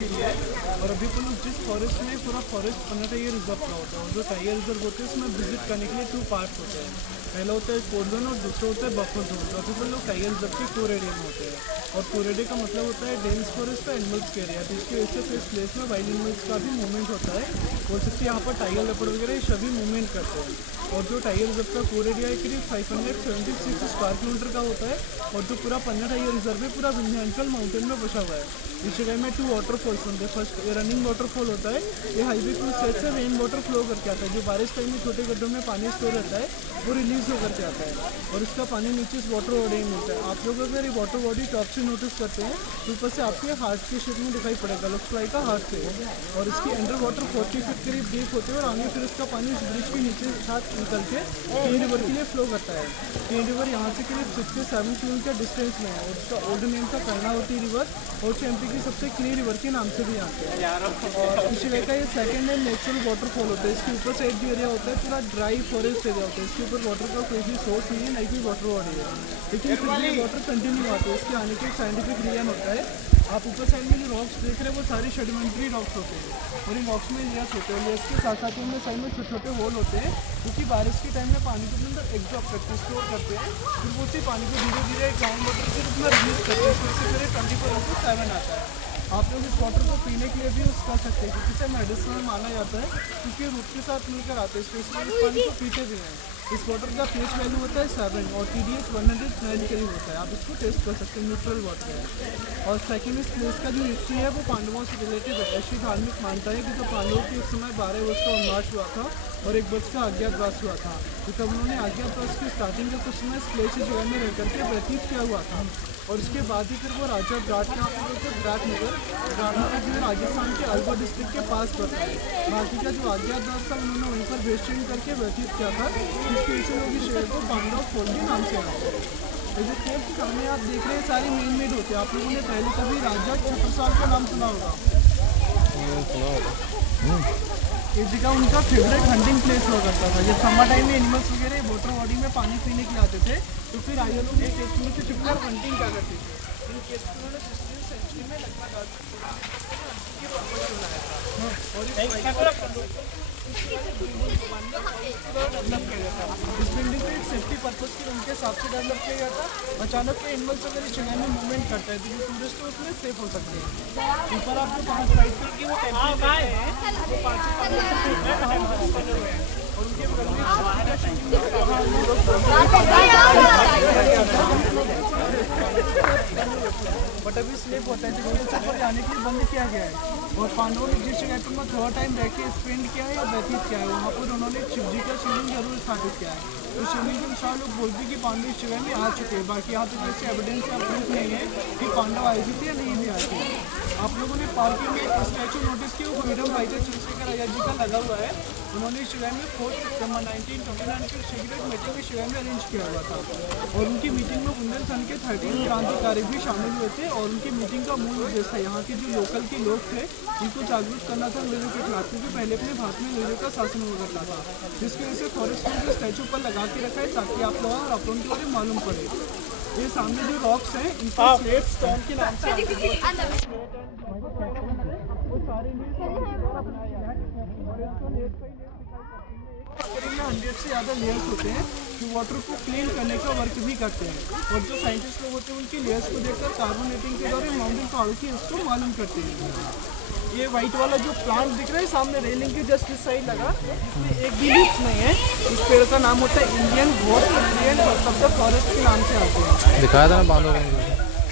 है। और अभी अपन जिस फॉरेस्ट में पूरा फॉरेस्ट 15 टाइगर रिजर्व का होता है, और जो टाइगर रिजर्व होते हैं उसमें विजिट करने के लिए 2 पार्ट्स होते हैं। पहला होता है कोर जोन और दूसरा होता है बफर जोन। तो अभी अपन लोग टाइगर रिजर्व के कोर एरिया में होते हैं। और कोर एरिया का मतलब होता है डेंस फॉरेस्ट और एनिमल्स के एरिया। तो इसकी वजह से फिर इस प्लेस में वाइल्ड एनिमल्स का भी मूवमेंट होता है। बोल सकते हैं यहाँ पर टाइगर लेपर्ड वगैरह ये सभी मूवमेंट करते हैं। और जो टाइगर रिजर्व का कोर एरिया है करीब 576 स्क्वायर किलोमीटर का होता है। और जो पूरा पन्ना टाइगर रिजर्व है पूरा विंध्याचल माउंटेन में बसा हुआ है। इस जगह में 2 वाटरफॉल्स होते हैं। फर्स्ट रनिंग वाटरफॉल होता है, ये हाईवे क्रूज सेट से रेन वाटर फ्लो करके आता है। जो बारिश टाइम में छोटे गड्ढों में पानी स्टोर रहता है वो रिलीज होकर के आता है, और इसका पानी नीचे इस वाटर बॉडी में मिलता है। आप लोग अगर ये वाटर बॉडी टॉप से नोटिस करते हैं तो ऊपर से आपके हार्ट के शेप में दिखाई पड़ेगा, लुक्स लाइक का हार्ट से। और इसकी अंडर वाटर 40 फीट करीब डीप होते हैं, और आगे फिर इसका पानी इस ब्रिज के नीचे साथ निकल के केन रिवर के लिए फ्लो करता है। केन रिवर यहाँ से करीब 6 से 7 किलोमीटर डिस्टेंस में है, और इसका ओल्ड नेम था कर्णावती रिवर, और एमपी की सबसे क्लीन रिवर के नाम से भी आते हैं। और इस जगह का ये सेकंड एंड नेचुरल वाटरफॉल होता है। इसके ऊपर साइड जो एरिया होता है पूरा ड्राई फॉरेस्ट एरिया होता है। इसके ऊपर वाटर का कोई भी सोर्स नहीं है, ना कोई वाटर बॉडी है, लेकिन फिर भी वाटर कंटिन्यू आता है। इसके आने के एक साइंटिफिक रीजन होता है। आप ऊपर साइड में जो रॉक्स देख रहे हैं वो सारे सेडिमेंट्री रॉक्स होते हैं, और इन रॉक्स में लेयर्स होते हैं। लेयर्स के साथ साथ उनमें साइड में छोटे छोटे होल होते हैं, क्योंकि बारिश के टाइम में पानी को अपने अंदर एब्जॉर्ब करते हैं, स्टोर करते हैं। फिर वो उसी पानी को धीरे धीरे ग्राउंड वाटर के रूप में रिलीज करते हैं। इसमें से फिर 24/7 आता है। आप लोग इस वाटर को पीने के लिए भी यूज़ कर सकते हैं, क्योंकि इसे मेडिसिन माना जाता है, क्योंकि रूट के साथ मिलकर आते हैं। स्पेशली इस पानी को पीते भी हैं। इस वाटर का पीएच वैल्यू होता है 7 और TDS 109 करीब होता है। आप इसको टेस्ट कर सकते हैं, न्यूट्रल वाटर है। और सेकंड इस प्लेस का जो हिस्ट्री है वो पांडवों से रिलेटेड है। ऐसी धार्मिक मानता है कि जब पांडवों के एक समय 12 वर्ष का वनवास हुआ था और 1 वर्ष का अज्ञातवास हुआ था, तो तब उन्होंने अज्ञातवास की स्टार्टिंग के कुछ समय इस प्लेस की जगह में रह करके व्यतीत किया हुआ था। और इसके बाद ही फिर वो राजा विराट के यहाँ पर विराट नगर जो राजस्थान के अलवर डिस्ट्रिक्ट के पास पड़ता है। बाकी का जो अज्ञातवास था उन्होंने वहीं पर बेस चेंज करके व्यतीत किया था, जिसके इसी लोग इस शहर को पांडव फोर्ट के नाम से आते हैं। तो जो केव के सामने आप देख रहे हैं सारी मेन मेड होते हैं। आप लोगों ने पहले कभी राजा छत्रसाल का नाम सुना होगा? ये जगह उनका फेवरेट हंटिंग प्लेस हुआ करता था। जब समर टाइम में एनिमल्स वगैरह वाटर बॉडी में पानी पीने के लिए आते थे, तो फिर आर्य लोग ये केस में से छुपकर हंटिंग क्या करते थे। इन केस को उन्होंने 16वीं सेंचुरी में लगभग डेवलप किया गया था। इस बिल्डिंग को एक सेफ्टी पर्पज के उनके हिसाब से डेवलप किया गया था। अचानक के एनिमल्स अगर इस जगह में मूवमेंट करता है तो जो टूरिस्ट है उसमें सेफ हो सकते हैं। ऊपर आप जो 5 राइट की वो टेम्पल है, वो 5 और उनके बगल में बट अभी स्लिप होता है, जिसके ऊपर जाने के लिए बंद किया गया है। और पांडवों ने जिस जगह पर थोड़ा टाइम रह के स्पेंड किया है या व्यतीत किया है, वहाँ पर उन्होंने शिव जी का शिवलिंग जरूर स्थापित किया है। तो शिवलिंग के अनुसार लोग बोलते हैं कि पांडव इस जगह में आ चुके हैं। बाकी यहाँ तक जैसे एविडेंस या प्रूफ नहीं है कि पांडव आए भी थे या नहीं भी आए थे। आप लोगों ने पार्किंग में एक स्टैचू नोटिस किया, वो फ्रीडम फाइटर चंद्रशेखर आजाद जी का लगा हुआ है। उन्होंने इस जगह में 4 सितंबर 1929 को सीक्रेट मीटिंग इस जगह में अरेंज किया हुआ था। और उनकी मीटिंग में बुंदेलखंड के 13 क्रांतिकारी भी शामिल हुए थे। और उनकी मीटिंग का मूल उद्देश्य था यहाँ के जो लोकल के लोग थे उनको जागरूक करना था अंग्रेजों के खिलाफ, क्योंकि पहले अपने भारत में अंग्रेजों का शासन हुआ करता था। जिसकी वजह से फॉरेस्ट में जो स्टैचू पर लगा के रखा है ताकि आप लोगों और अपन के बारे में मालूम पड़े। ये सामने जो रॉक्स हैं इनको स्लेट स्टोन के नाम से वो सारे में 100 से ज़्यादा लेयर्स होते हैं जो वाटर को क्लीन करने का वर्क भी करते हैं। और जो साइंटिस्ट लोग होते हैं उनकी लेयर्स को देखकर कार्बोनेटिंग के दौरान माउंटेन पहाड़ों की इसको मालूम करते हैं। ये वाइट वाला जो प्लांट दिख रहा है सामने रेलिंग के जस्ट इस साइड लगा, इसमें एक भी लीव्स नहीं है। इस पेड़ का नाम होता है Indian ghost, Indian ghost of the forest के नाम से आते हैं। दिखाया था ना बांधो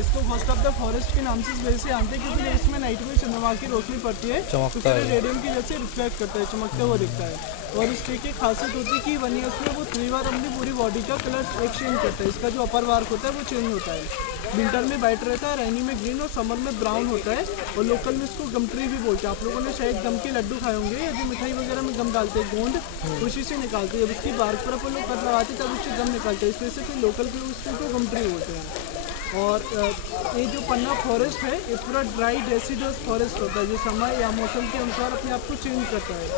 इसको घोस्ट ऑफ द फॉरेस्ट के नाम से इस वजह से आते हैं क्योंकि जब इसमें नाइट में चंद्रमा की रोशनी पड़ती है तो फिर रेडियम की जैसे रिफ्लेक्ट करता है, चमकता हुआ दिखता है। और इस ट्री की खासियत होती है कि 1 ईयर में वो 3 बार अपनी पूरी बॉडी का कलर एक्सचेंज करता है। इसका जो अपर वार्क होता है वो चेंज होता है। विंटर में वाइट रहता है, रेनी में ग्रीन और समर में ब्राउन होता है। और लोकल में इसको गम ट्री भी बोलते हैं। आप लोगों ने शायद गम के लड्डू खाए होंगे, या जो मिठाई वगैरह में गम डालते हैं गोंद, उसी से निकालते हैं। जब इसकी बार्क पर अपन लोग कट लगाते हैं तब उससे गम निकालते हैं। इस वजह से फिर लोकल के लोग इसको गम ट्री बोलते हैं। और ये जो पन्ना फॉरेस्ट है ये पूरा ड्राई डेसिडुअस फॉरेस्ट होता है जो समय या मौसम के अनुसार अपने आप को चेंज करता है।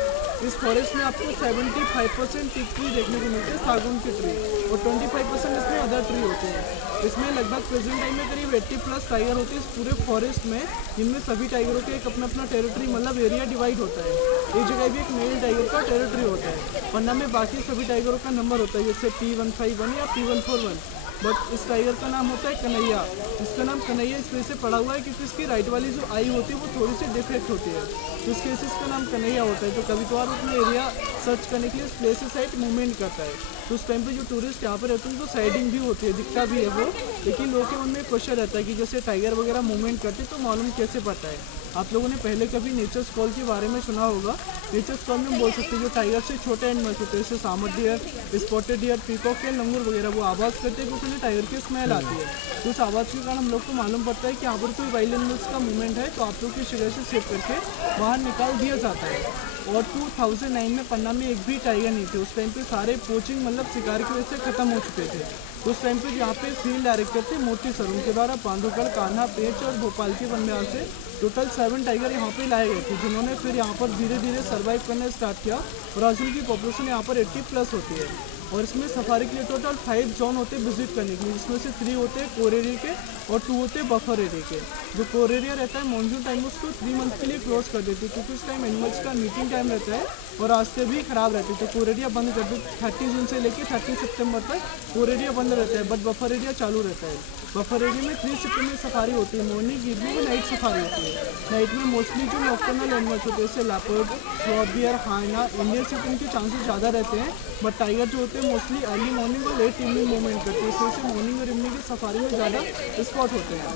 इस फॉरेस्ट में आपको 75% टिक ट्री देखने को मिलते हैं, सागौन के ट्री, और 25% इसमें अदर ट्री होते हैं। इसमें लगभग प्रेजेंट टाइम में करीब 80+ टाइगर होते हैं इस पूरे फॉरेस्ट में, जिनमें सभी टाइगरों के एक अपना अपना टेरिटरी मतलब एरिया डिवाइड होता है। एक जगह भी एक मेल टाइगर का टेरिटरी होता है, वरना में बाकी सभी टाइगरों का नंबर होता है, जैसे P151 या P141। बट इस टाइगर का नाम होता है कन्हैया। इसका नाम कन्हैया इस वजह से पड़ा हुआ है क्योंकि इसकी राइट वाली जो आई होती है वो थोड़ी सी डिफेक्ट होती है, तो इस केस इसका नाम कन्हैया होता है। तो कभी कभार अपने एरिया सर्च करने के लिए इस प्लेस से साइड मूवमेंट करता है, तो उस टाइम पे जो टूरिस्ट यहाँ पर रहते हैं तो साइडिंग भी होती है, दिखता भी है वो। लेकिन लोगों के मन में क्वेश्चन रहता है कि जैसे टाइगर वगैरह मूवमेंट करते तो मालूम कैसे पड़ता है। आप लोगों ने पहले कभी नेचर स्कॉल के बारे में सुना होगा। नेचर स्कॉल में बोल सकते हैं जो टाइगर से छोटे एनिमल्स होते हैं, जैसे सामर डियर, स्पॉटेड डियर, पीकॉक या लंगूर वगैरह, वो आवाज़ करते हैं क्योंकि उन्हें टाइगर की स्मेल आती है। तो उस आवाज़ के कारण हम लोग को मालूम पड़ता है कि यहाँ पर कोई वाइल्ड एनिमल्स का मूवमेंट है, तो आप लोग की जगह से सेव करके बाहर निकाल दिया जाता है। और 2009 में पन्ना में एक भी टाइगर नहीं थे। उस टाइम पे सारे पोचिंग मतलब शिकार की वजह से ख़त्म हो चुके थे। तो उस टाइम पे यहाँ पे फील्ड डायरेक्टर थे मोती सर, उनके द्वारा बांधवगढ़, कान्हा, पेंच और भोपाल के वन विहार से टोटल 7 टाइगर यहाँ पे लाए गए थे, जिन्होंने फिर यहाँ पर धीरे धीरे सर्वाइव करना स्टार्ट किया और आज उनकी पॉपुलेशन यहाँ पर 80+ होती है। और इसमें सफारी के लिए टोटल 5 जोन होते हैं विजिट करने के लिए, जिसमें से 3 होते हैं कोर एरिया के और 2 होते हैं बफर एरिया के। जो कोर एरिया रहता है मानसून टाइम उसको 3 मंथ के लिए क्लोज कर देते हैं, क्योंकि उस टाइम एनिमल्स का मीटिंग टाइम रहता है और रास्ते भी खराब रहते हैं, तो कोर एरिया बंद कर देते। 30 जून से लेकर 30 सितंबर तक कोर एरिया बंद रहता है, बट बफर एरिया चालू रहता है। बफर एरिया में 3 शिफ्ट में सफारी होती है, मॉर्निंग, इवनिंग और नाइट सफारी होती है। नाइट में मोस्टली जो नॉक्टर्नल एनिमल्स होते हैं जैसे leopard, sloth bear, hyena, Indian shift के चांसेस ज़्यादा रहते हैं, बट टाइगर जो होते हैं मोस्टली अर्ली मॉर्निंग और लेट इवनिंग मूवमेंट करते हैं, इस वजह से मॉर्निंग और इवनिंग की सफारी में ज़्यादा स्पॉट होते हैं।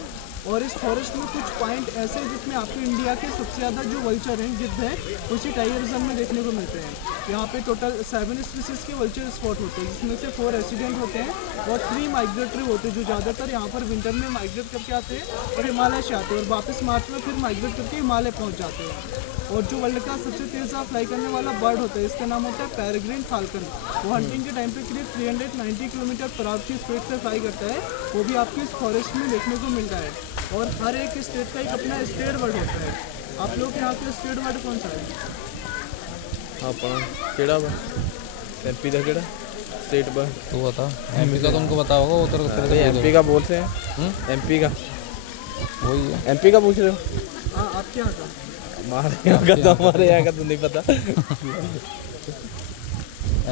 और इस फॉरेस्ट में कुछ पॉइंट ऐसे हैं जिसमें आपको इंडिया के सबसे ज़्यादा जो वल्चर हैं, गिद्ध हैं, उसी टाइगर रिजर्व में देखने को मिलते हैं। यहाँ पे टोटल 7 स्पीसीज़ के वल्चर स्पॉट होते हैं, जिसमें से 4 रेसिडेंट होते हैं और 3 माइग्रेटरी होते हैं, जो ज़्यादातर यहाँ पर विंटर में माइग्रेट करके आते हैं और हिमालय से आते हैं और वापस मार्च में फिर माइग्रेट करके हिमालय पहुँच जाते हैं। और जो वर्ल्ड का सबसे तेज़ फ्लाई करने वाला बर्ड होता है, इसका नाम होता है पेरेग्रीन फाल्कन। वो हंटिंग के टाइम पे करीब 390 किलोमीटर पर आवर की स्पीड से फ्लाई करता है, वो भी आपकी इस फॉरेस्ट में देखने को मिलता है। और हर एक स्टेट का एक अपना स्टेट बर्ड होता है। आप लोग के यहाँ पे स्टेट बर्ड कौन सा है? अपना केड़ा बा एमपी का केड़ा स्टेट बा तू बता। एमपी का तो उनको पता होगा, वो तेरे एमपी का बोल रहे हैं। एमपी का वही है। एमपी का पूछ रहे हो? हाँ, आपके यहाँ का? हमारे यहाँ का तो हमारे यहाँ का तो नहीं पता।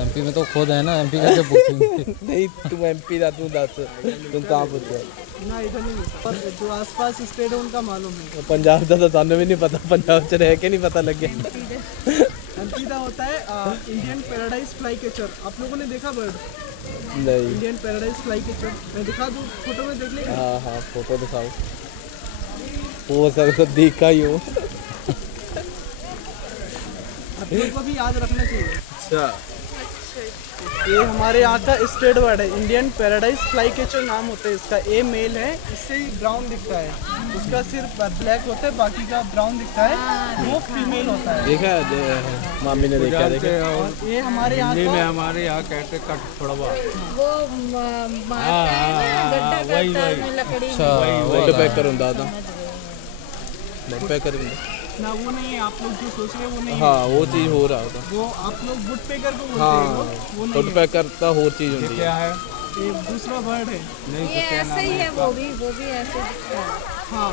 एमपी में तो खुद है ना, एमपी का क्या पूछेंगे? नहीं, तुम एमपी का तू दस, तुम कहाँ पूछते हो? ना, इधर नहीं, पर जो आसपास स्टेट है उनका मालूम है। पंजाब का तो सामने भी नहीं पता, पंजाब से रह के नहीं पता लग गया। एमपी का होता है इंडियन पैराडाइज फ्लाई कैचर। आप लोगों ने देखा बर्ड? नहीं। इंडियन पैराडाइज फ्लाई कैचर मैं दिखा दूँ, फोटो में देख लेंगे? हाँ हाँ, फोटो दिखाओ। हो सकता देखा ही हो। आप लोग को भी याद रखना चाहिए। अच्छा, ये हमारे यहाँ का स्टेट बर्ड है, इंडियन पैराडाइज फ्लाई कैचर नाम होता है इसका। ए मेल है, इससे ही ब्राउन दिखता है, उसका सिर्फ ब्लैक होता है, बाकी का ब्राउन दिखता है, वो फीमेल होता है। देखा मामी ने देखा और ये हमारे यहाँ का हमारे यहाँ कहते कट थोड़ा बहुत वो मारता है ना, गड्ढा करता है उसमें लकड़ी में। वोट पैक करूँ दादा, वोट पैक करूँ ना, वो नहीं है आप लोग जो सोच रहे हैं, वो नहीं है। हाँ, वो चीज़ हो रहा होता। वो आप लोग वुड पेकर को बोलते हाँ, हैं, वो नहीं वोट है। पैक करता हो चीज़ होती है। क्या है ये दूसरा बर्ड है। ये ऐसे ही है, वो भी ऐसे दिखता है। हाँ,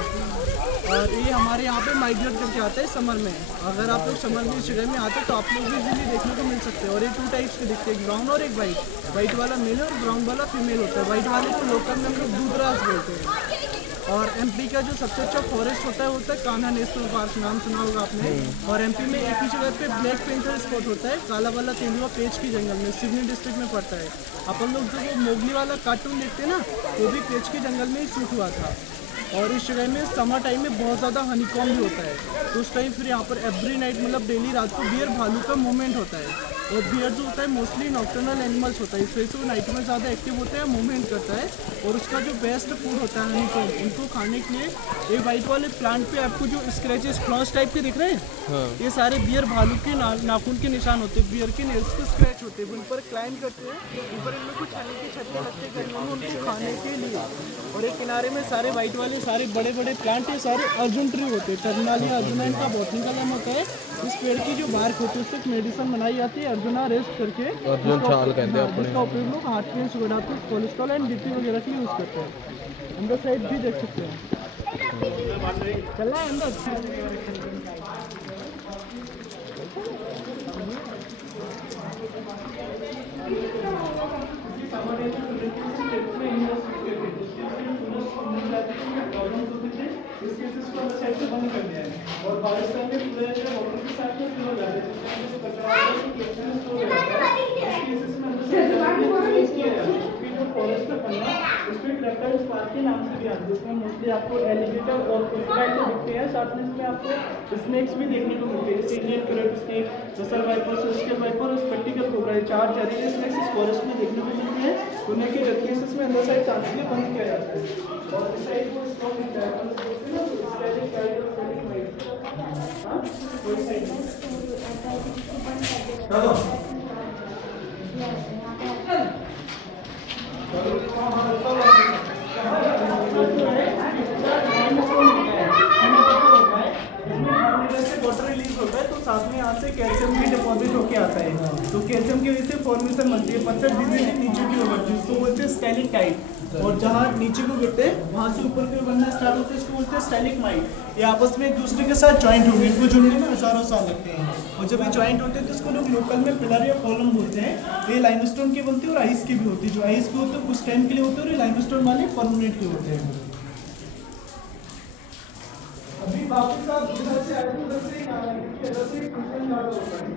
और ये हमारे यहाँ पे माइग्रेट करके आते हैं समर में। अगर आप लोग समर में इस जगह में आते हैं तो आप लोग भी इजीली देखने को मिल सकते हैं। और ये 2 टाइप्स के दिखते हैं, ब्राउन और एक वाइट। वाइट वाला मेल है और ब्राउन वाला फीमेल होता है। वाइट वाले को लोकल में हम लोग दूधराज बोलते हैं। और एमपी का जो सबसे अच्छा फॉरेस्ट होता है कान्हा नेशनल पार्क, नाम सुना होगा आपने। और एमपी में एक ही जगह पे ब्लैक पेंथर स्पॉट होता है, काला वाला तेंदुआ पेच की जंगल में, सिवनी डिस्ट्रिक्ट में पड़ता है। अपन लोग जो वो मोगली वाला कार्टून देखते हैं ना, वो भी पेच के जंगल में ही शूट हुआ था। और इस जगह में समर टाइम में बहुत ज़्यादा हनीकॉम भी होता है, तो उस टाइम फिर यहाँ पर एवरी नाइट मतलब डेली रात को बियर भालू का मूवमेंट होता है। और बियर जो होता है मोस्टली नॉक्टर्नल एनिमल्स होता है, इस वजह से वो नाइट में ज़्यादा एक्टिव होता है, मूवमेंट करता है। और उसका जो बेस्ट फूड होता है हनीकॉम्ब, उनको खाने के लिए ये वाइट वाले प्लांट पे आपको जो स्क्रैचेस क्रॉस टाइप के दिख रहे हैं, ये सारे बियर भालू के नाखून के निशान होते हैं, बियर के नेल्स के स्क्रैच होते हैं। उन पर क्लाइंब करते हैं, ऊपर इनमें कुछ हनी के छत्ते लगते हैं गर्मियों में उनको खाने के लिए। और एक किनारे में सारे वाइट वाले सारे बड़े बड़े प्लांट, ये सारे अर्जुन ट्री होते हैं। टर्मिनालिया अर्जुना इनका बॉटनिकल नेम होता है। इस पेड़ की जो बार्क होती है उससे मेडिसिन बनाई जाती है, अर्जुना रेस्ट करके। अर्जुन छाल कहते हैं अपने। इसका उपयोग लोग हार्ट पेन, सुगडातिस, कोलेस्ट्रॉल एंड बीपी वगैरह के लिए यूज़ करते हैं। अंदर साइड भी देख सकते हैं, चल रहा है अंदर। इस केसेस को अंदर साइड से बंद कर दिया है और बारिश टाइम में पूरे वाटर के साथ में फ्लो जा रहे हैं, जो कचरा है वो केसेस में स्टोर हो जाता है। इस केसेस में अंदर साइड यूज किया जाता है। क्योंकि जो फॉरेस्ट का पन्ना उस पर ट्रैक्टर्स पार्क के नाम से भी आते हैं, उसमें मोस्टली आपको एलिगेटर और क्रोकोडाइल तो दिखते हैं, साथ में इसमें आपको स्नेक्स भी देखने को मिलते हैं, जैसे इंडियन करेट स्नेक, दसर वाइपर, सोस्केल वाइपर और स्पेक्टिकल कोबरा, 4 जहरीले स्नेक्स इस फॉरेस्ट में देखने को मिलते हैं। उन्हें के डेथ केसेस में अंदर साइड कांच के बंद किया जाता है और इस साइड को स्टॉक मिलता है। वाटर रिलीज होता है तो साथ में यहाँ से कैल्शियम भी डिपॉजिट होके आता है, तो कैल्शियम की वजह से फॉर्मेशन बनती है, पत्थर धीरे नीचे की ओर बढ़ती है, उसको बोलते हैं स्टैलेक्टाइट। और जहाँ नीचे को गिरते हैं वहाँ से ऊपर को बनना स्टार्ट होता है, इसको बोलते हैं स्टैलेग्माइट। ये आपस में एक दूसरे के साथ ज्वाइंट होंगे, इनको जुड़ने में हज़ारों साल लगते हैं। और जब ये ज्वाइंट होते हैं तो इसको लोग लोकल में पिलर या कॉलम बोलते हैं। ये लाइमस्टोन की बनती है और आइस की भी होती है। जो आइस के होते हैं कुछ टाइम के लिए होते हैं और ये लाइमस्टोन वाले परमानेंट के होते हैं। अभी वापस आप इधर से आए तो उधर से ही आ रहे हैं, क्योंकि इधर से ही फंक्शन ज़्यादा होता है।